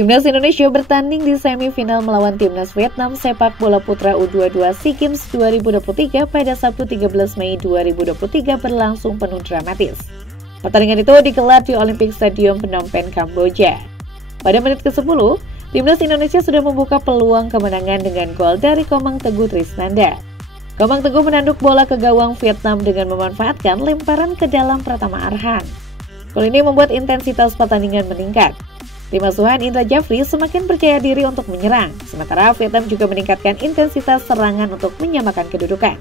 Timnas Indonesia bertanding di semifinal melawan Timnas Vietnam sepak bola putra U22 SEA Games 2023 pada Sabtu 13 Mei 2023 berlangsung penuh dramatis. Pertandingan itu digelar di Olympic Stadium Phnom Penh, Kamboja. Pada menit ke-10, Timnas Indonesia sudah membuka peluang kemenangan dengan gol dari Komang Teguh Trisnanda. Komang Teguh menanduk bola ke gawang Vietnam dengan memanfaatkan lemparan ke dalam Pratama Arhan. Gol ini membuat intensitas pertandingan meningkat. Tim asuhan Indra Jafri semakin percaya diri untuk menyerang, sementara Vietnam juga meningkatkan intensitas serangan untuk menyamakan kedudukan.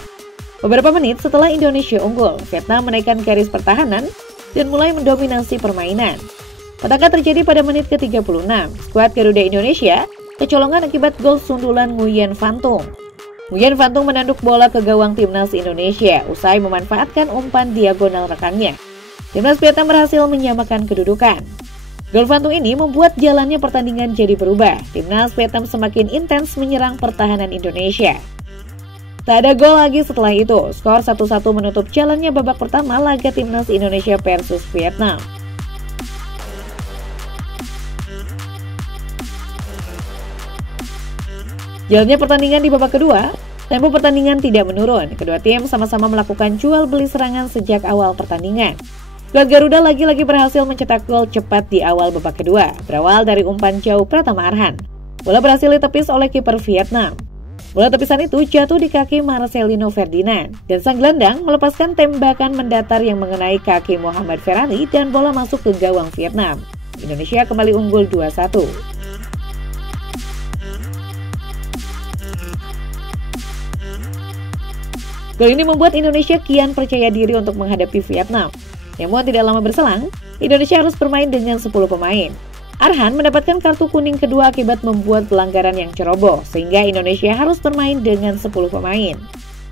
Beberapa menit setelah Indonesia unggul, Vietnam menaikkan garis pertahanan dan mulai mendominasi permainan. Petaka terjadi pada menit ke-36, skuad Garuda Indonesia kecolongan akibat gol sundulan Nguyen Van Tung. Nguyen Van Tung menanduk bola ke gawang Timnas Indonesia usai memanfaatkan umpan diagonal rekannya. Timnas Vietnam berhasil menyamakan kedudukan. Gol Van Tung ini membuat jalannya pertandingan jadi berubah. Timnas Vietnam semakin intens menyerang pertahanan Indonesia. Tak ada gol lagi setelah itu. Skor 1-1 menutup jalannya babak pertama laga Timnas Indonesia versus Vietnam. Jalannya pertandingan di babak kedua, tempo pertandingan tidak menurun. Kedua tim sama-sama melakukan jual beli serangan sejak awal pertandingan. Skuad Garuda lagi-lagi berhasil mencetak gol cepat di awal babak kedua, berawal dari umpan jauh Pratama Arhan. Bola berhasil ditepis oleh kiper Vietnam. Bola tepisan itu jatuh di kaki Marcelino Ferdinand, dan sang gelandang melepaskan tembakan mendatar yang mengenai kaki Muhammad Ferrari dan bola masuk ke gawang Vietnam. Indonesia kembali unggul 2-1. Gol ini membuat Indonesia kian percaya diri untuk menghadapi Vietnam. Namun tidak lama berselang, Indonesia harus bermain dengan 10 pemain. Arhan mendapatkan kartu kuning kedua akibat membuat pelanggaran yang ceroboh, sehingga Indonesia harus bermain dengan 10 pemain.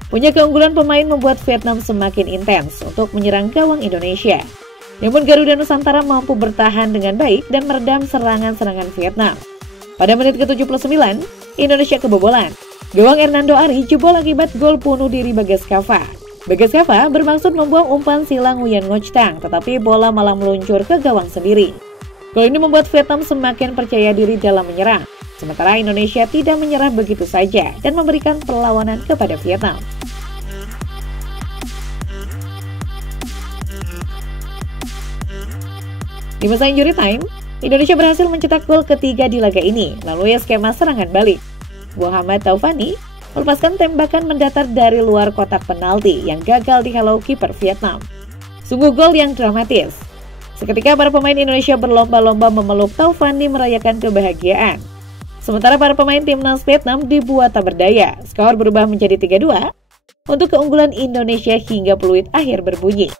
Punya keunggulan pemain membuat Vietnam semakin intens untuk menyerang gawang Indonesia. Namun Garuda Nusantara mampu bertahan dengan baik dan meredam serangan-serangan Vietnam. Pada menit ke-79, Indonesia kebobolan. Gawang Hernando Ari jebol akibat gol bunuh diri Bagas Kava. Bagas Kava bermaksud membuang umpan silang Nguyen Ngoc Tang, tetapi bola malah meluncur ke gawang sendiri. Gol ini membuat Vietnam semakin percaya diri dalam menyerang, sementara Indonesia tidak menyerah begitu saja dan memberikan perlawanan kepada Vietnam. Di masa injury time, Indonesia berhasil mencetak gol ketiga di laga ini melalui skema serangan balik. Muhammad Taufani melepaskan tembakan mendatar dari luar kotak penalti yang gagal dihalau kiper Vietnam. Sungguh gol yang dramatis. Seketika para pemain Indonesia berlomba-lomba memeluk Taufani merayakan kebahagiaan. Sementara para pemain timnas Vietnam dibuat tak berdaya. Skor berubah menjadi 3-2 untuk keunggulan Indonesia hingga peluit akhir berbunyi.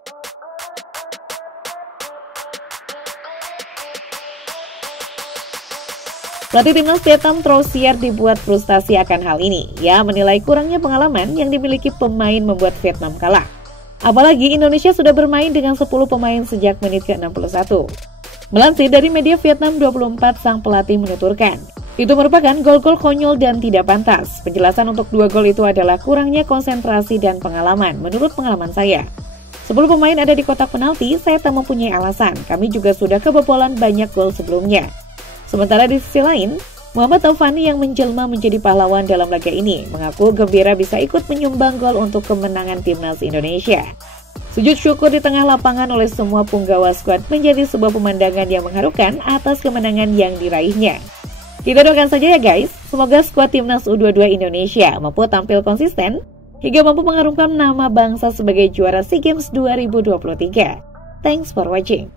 Pelatih timnas Vietnam Trosier dibuat frustasi akan hal ini. Ia menilai kurangnya pengalaman yang dimiliki pemain membuat Vietnam kalah. Apalagi Indonesia sudah bermain dengan 10 pemain sejak menit ke-61. Melansir dari media Vietnam 24, sang pelatih menuturkan, itu merupakan gol-gol konyol dan tidak pantas. Penjelasan untuk 2 gol itu adalah kurangnya konsentrasi dan pengalaman, menurut pengalaman saya. 10 pemain ada di kotak penalti, saya tak mempunyai alasan. Kami juga sudah kebobolan banyak gol sebelumnya. Sementara di sisi lain, Muhammad Taufani yang menjelma menjadi pahlawan dalam laga ini mengaku gembira bisa ikut menyumbang gol untuk kemenangan timnas Indonesia. Sujud syukur di tengah lapangan oleh semua punggawa skuad menjadi sebuah pemandangan yang mengharukan atas kemenangan yang diraihnya. Kita doakan saja ya guys, semoga skuad timnas U22 Indonesia mampu tampil konsisten hingga mampu mengharumkan nama bangsa sebagai juara SEA Games 2023. Thanks for watching.